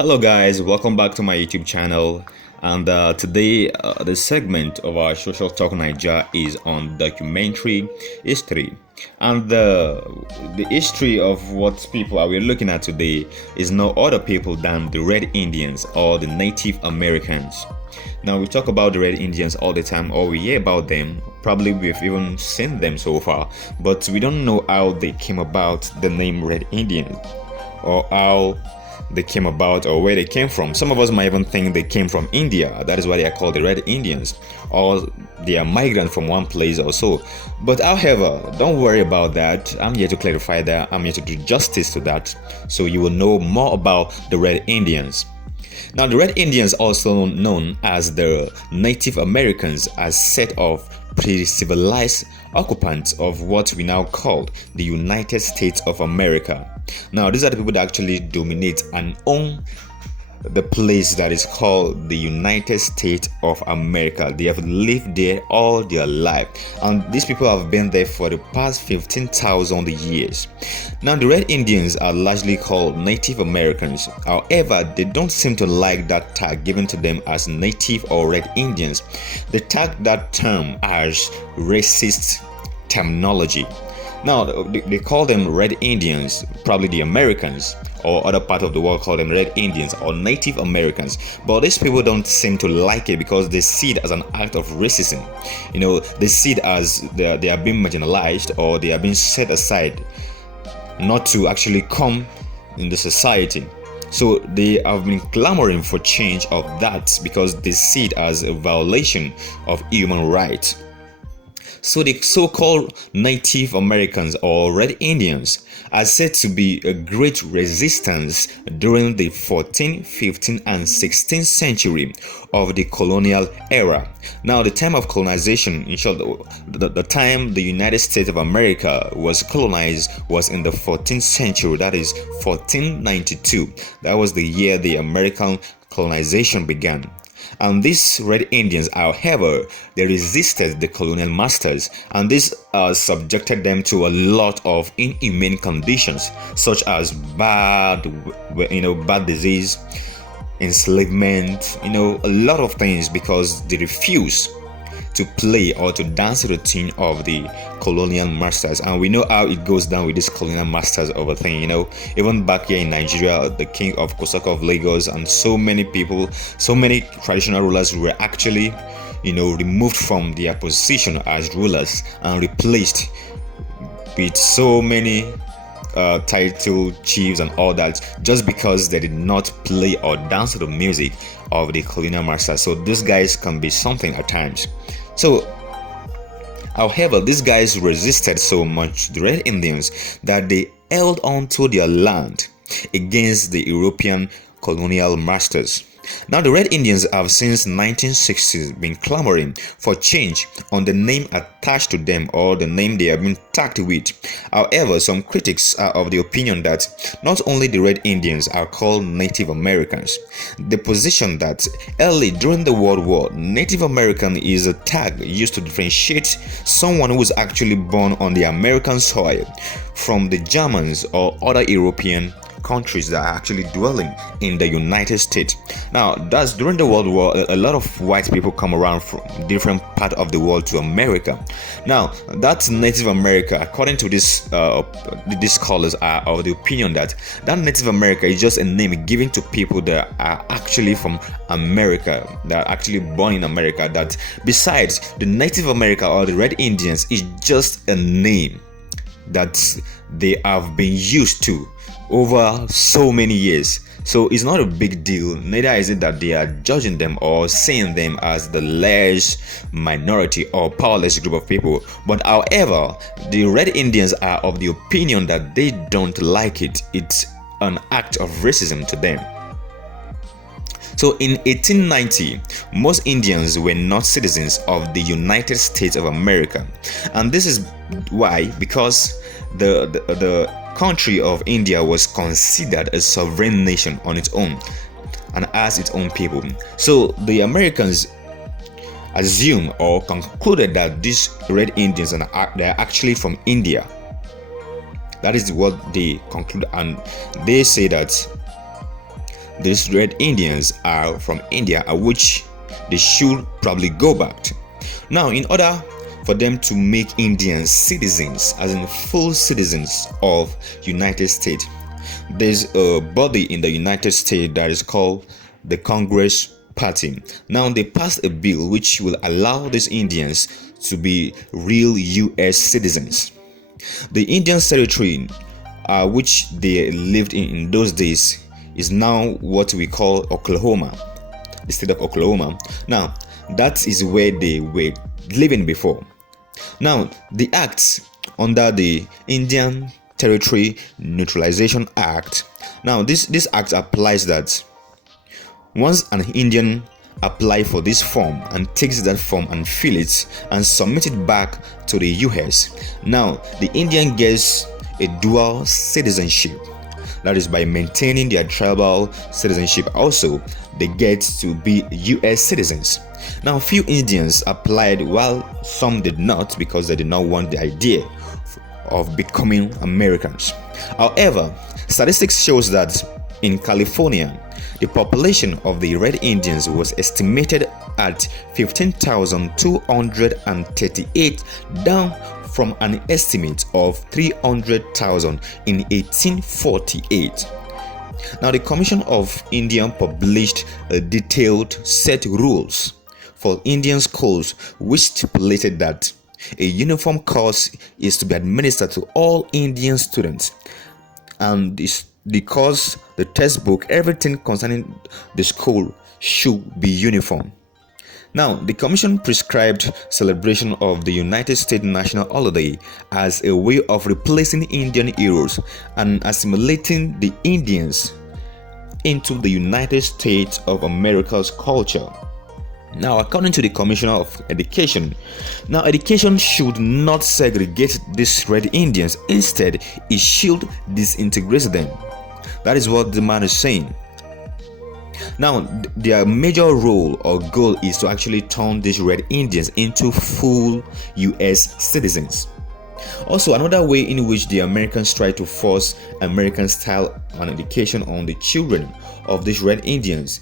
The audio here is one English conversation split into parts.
Hello, guys, welcome back to my YouTube channel. And today, the segment of our Social Talk Niger is on documentary history. And the history of what people are we looking at today is no other people than the Red Indians or the Native Americans. Now, we talk about the Red Indians all the time, or we hear about them. Probably we've even seen them so far, but we don't know how they came about the name Red Indian or how they came about or where they came from. Some of us might even think they came from India. That is why they are called the Red Indians, or they are migrants from one place or so. But however, don't worry about that. I'm here to clarify that. I'm here to do justice to that, so you will know more about the Red Indians. Now, the Red Indians, also known as the Native Americans, are set of pre-civilized occupants of what we now call the United States of America. Now, these are the people that actually dominate and own the place that is called the United States of America. They have lived there all their life, and these people have been there for the past 15,000 years. Now, the Red Indians are largely called Native Americans. However, they don't seem to like that tag given to them as Native or Red Indians. They tag that term as racist terminology. Now, they call them Red Indians, probably the Americans or other part of the world call them Red Indians or Native Americans. But these people don't seem to like it because they see it as an act of racism. They see it as they are being marginalized or they are being set aside not to actually come in the society. So they have been clamoring for change of that because they see it as a violation of human rights. So the so-called Native Americans or Red Indians are said to be a great resistance during the 14th, 15th, and 16th century of the colonial era. Now, the time of colonization, in short, the time the United States of America was colonized was in the 14th century, that is 1492. That was the year the American colonization began. And these Red Indians, however, they resisted the colonial masters, and this subjected them to a lot of inhumane conditions, such as bad disease, enslavement, a lot of things, because they refused to play or to dance to the tune of the colonial masters. And we know how it goes down with these colonial masters of a thing. Even back here in Nigeria, the king of Kosoko of Lagos and so many people, so many traditional rulers were actually removed from their position as rulers and replaced with so many title chiefs and all that, just because they did not play or dance to the music of the colonial masters. So these guys can be something at times. So, however, these guys resisted so much, the Red Indians, that they held on to their land against the European colonial masters. Now, the Red Indians have since 1960s been clamoring for change on the name attached to them or the name they have been tagged with. However, some critics are of the opinion that not only the Red Indians are called Native Americans. They position that early during the World War, Native American is a tag used to differentiate someone who was actually born on the American soil from the Germans or other European countries that are actually dwelling in the United States. Now, that's during the World War, a lot of white people come around from different part of the world to America. Now, that's Native America. According to these scholars are of the opinion that Native America is just a name given to people that are actually from America, that are actually born in America. That besides, the Native America or the Red Indians is just a name that they have been used to over so many years. So it's not a big deal. Neither is it that they are judging them or seeing them as the less minority or powerless group of people. But however, the Red Indians are of the opinion that they don't like it. It's an act of racism to them. So in 1890, most Indians were not citizens of the United States of America. And this is why, because the country of India was considered a sovereign nation on its own and as its own people. So the Americans assumed or concluded that these Red Indians they are actually from India. That is what they conclude, and they say that these Red Indians are from India, which they should probably go back to. Now, in order for them to make Indians citizens, as in full citizens of United States, there's a body in the United States that is called the Congress Party. Now they passed a bill which will allow these Indians to be real US citizens. The Indian territory which they lived in those days is now what we call Oklahoma, the state of Oklahoma. Now that is where they were living before. Now the act under the Indian Territory Neutralization Act. Now this act applies that once an Indian apply for this form and takes that form and fill it and submit it back to the US, now the Indian gets a dual citizenship. That is, by maintaining their tribal citizenship, also they get to be US citizens. Now few Indians applied while some did not, because they did not want the idea of becoming Americans. However, statistics shows that in California, the population of the Red Indians was estimated at 15,238, down from an estimate of 300,000 in 1848. Now, the Commission of India published a detailed set rules for Indian schools, which stipulated that a uniform course is to be administered to all Indian students, and the course, the textbook, everything concerning the school should be uniform. Now, the commission prescribed celebration of the United States national holiday as a way of replacing Indian heroes and assimilating the Indians into the United States of America's culture. Now, according to the Commissioner of Education, now education should not segregate these Red Indians. Instead, it should disintegrate them. That is what the man is saying. Now, their major role or goal is to actually turn these Red Indians into full US citizens. Also, another way in which the Americans try to force American style on education on the children of these Red Indians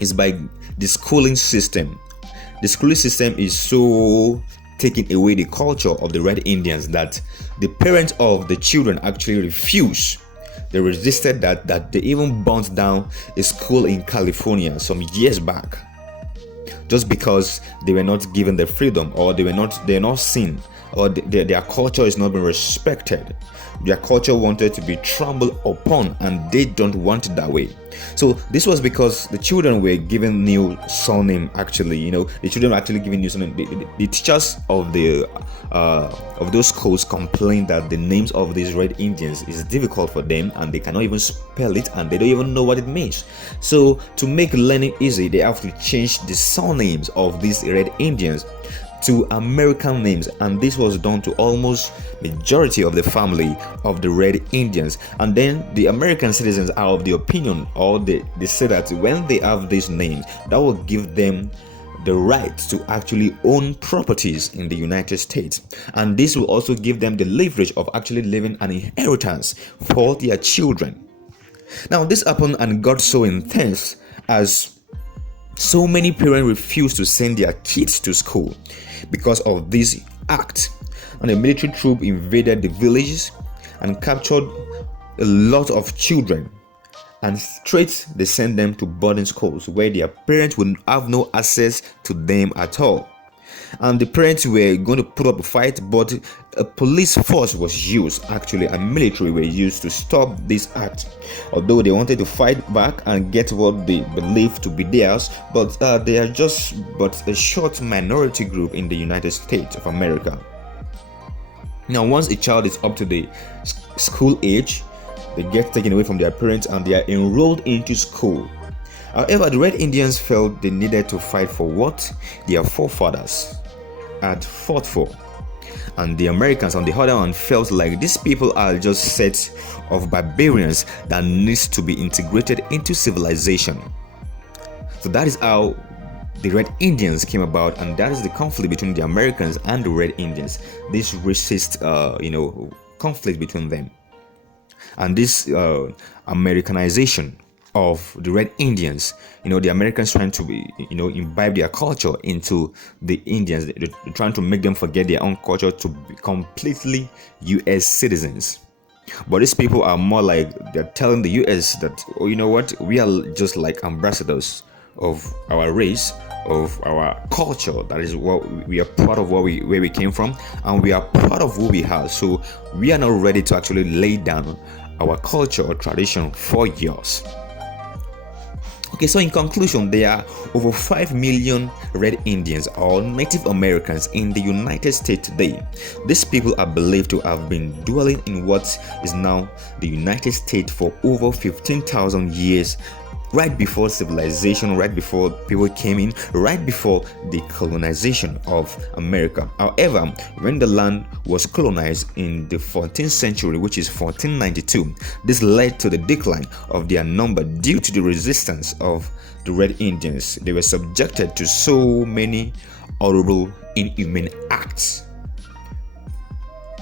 is by the schooling system. The schooling system is so taking away the culture of the Red Indians that the parents of the children actually refuse. They resisted that they even burnt down a school in California some years back, just because they were not given the freedom, or they're not seen, or their culture is not being respected. Their culture wanted to be trampled upon, and they don't want it that way. So this was because the children were given new surname. Actually, the children were actually given new surname. The teachers of those schools complained that the names of these Red Indians is difficult for them, and they cannot even spell it, and they don't even know what it means. So to make learning easy, they have to change the surnames of these Red Indians to American names, and this was done to almost majority of the family of the Red Indians. And then the American citizens are of the opinion, or they say that when they have these names, that will give them the right to actually own properties in the United States, and this will also give them the leverage of actually leaving an inheritance for their children. Now, this happened and got so intense as so many parents refused to send their kids to school because of this act, and a military troop invaded the villages and captured a lot of children, and straight they sent them to boarding schools where their parents would have no access to them at all. And the parents were going to put up a fight, but a police force was used, actually, and military were used to stop this act. Although they wanted to fight back and get what they believed to be theirs, but they are just but a short minority group in the United States of America. Now, once a child is up to the school age, they get taken away from their parents and they are enrolled into school. However, the Red Indians felt they needed to fight for what their forefathers had fought for. And the Americans, on the other hand, felt like these people are just sets of barbarians that needs to be integrated into civilization. So that is how the Red Indians came about, and that is the conflict between the Americans and the Red Indians. This racist, conflict between them. And this Americanization of the Red Indians, the Americans trying to imbibe their culture into the Indians. They're trying to make them forget their own culture to be completely US citizens. But these people are more like they're telling the US that, oh, you know what, we are just like ambassadors of our race, of our culture. That is what we are proud of, where we came from, and we are proud of who we are. So we are not ready to actually lay down our culture or tradition for yours. Okay, so in conclusion, there are over 5 million Red Indians or Native Americans in the United States today. These people are believed to have been dwelling in what is now the United States for over 15,000 years, right before civilization, right before people came in, right before the colonization of America. However, when the land was colonized in the 14th century, which is 1492, this led to the decline of their number due to the resistance of the Red Indians. They were subjected to so many horrible, inhumane acts,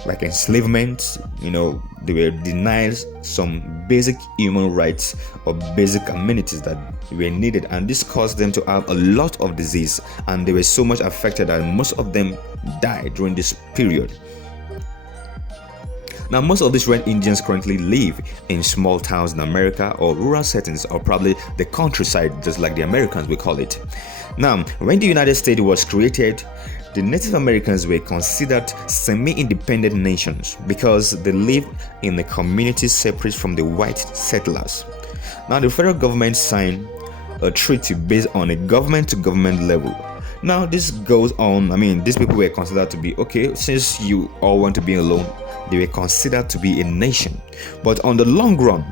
like enslavement. They were denied some basic human rights or basic amenities that were needed, and this caused them to have a lot of disease, and they were so much affected that most of them died during this period. Now, most of these Red Indians currently live in small towns in America or rural settings, or probably the countryside, just like the Americans we call it. Now, when the United States was created, the Native Americans were considered semi-independent nations because they lived in a community separate from the white settlers. Now, the federal government signed a treaty based on a government-to-government level. Now, this goes on. These people were considered to be, okay, since you all want to be alone, they were considered to be a nation. But on the long run,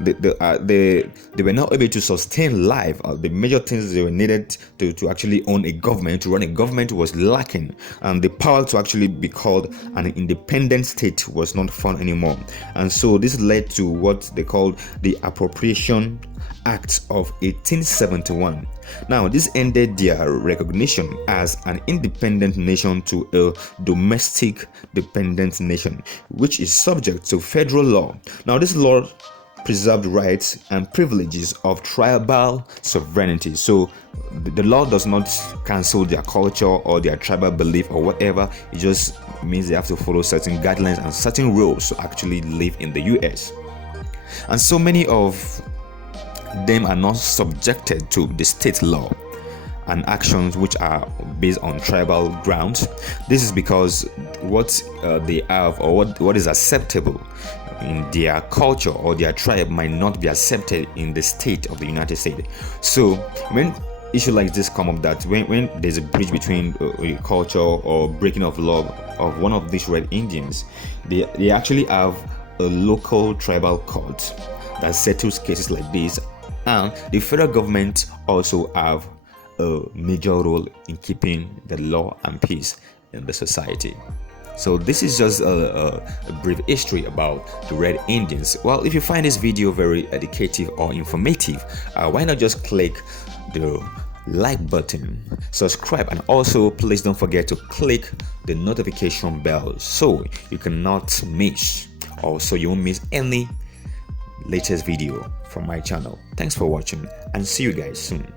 they were not able to sustain life. The major things they were needed to actually own a government, to run a government, was lacking, and the power to actually be called an independent state was not found anymore. And so this led to what they called the Appropriation Act of 1871. Now, this ended their recognition as an independent nation to a domestic dependent nation, which is subject to federal law. Now, this law preserved rights and privileges of tribal sovereignty. So the law does not cancel their culture or their tribal belief or whatever. It just means they have to follow certain guidelines and certain rules to actually live in the US. And so many of them are not subjected to the state law and actions which are based on tribal grounds. This is because what they have, or what is acceptable in their culture or their tribe, might not be accepted in the state of the United States. So when issue like this come up, that when there's a breach between a culture or breaking of law of one of these Red Indians, they actually have a local tribal court that settles cases like this, and the federal government also have a major role in keeping the law and peace in the society. So this is just a brief history about the Red Indians. Well, if you find this video very educative or informative, why not just click the like button, subscribe, and also please don't forget to click the notification bell so you cannot miss, or so you won't miss any latest video from my channel. Thanks for watching, and see you guys soon.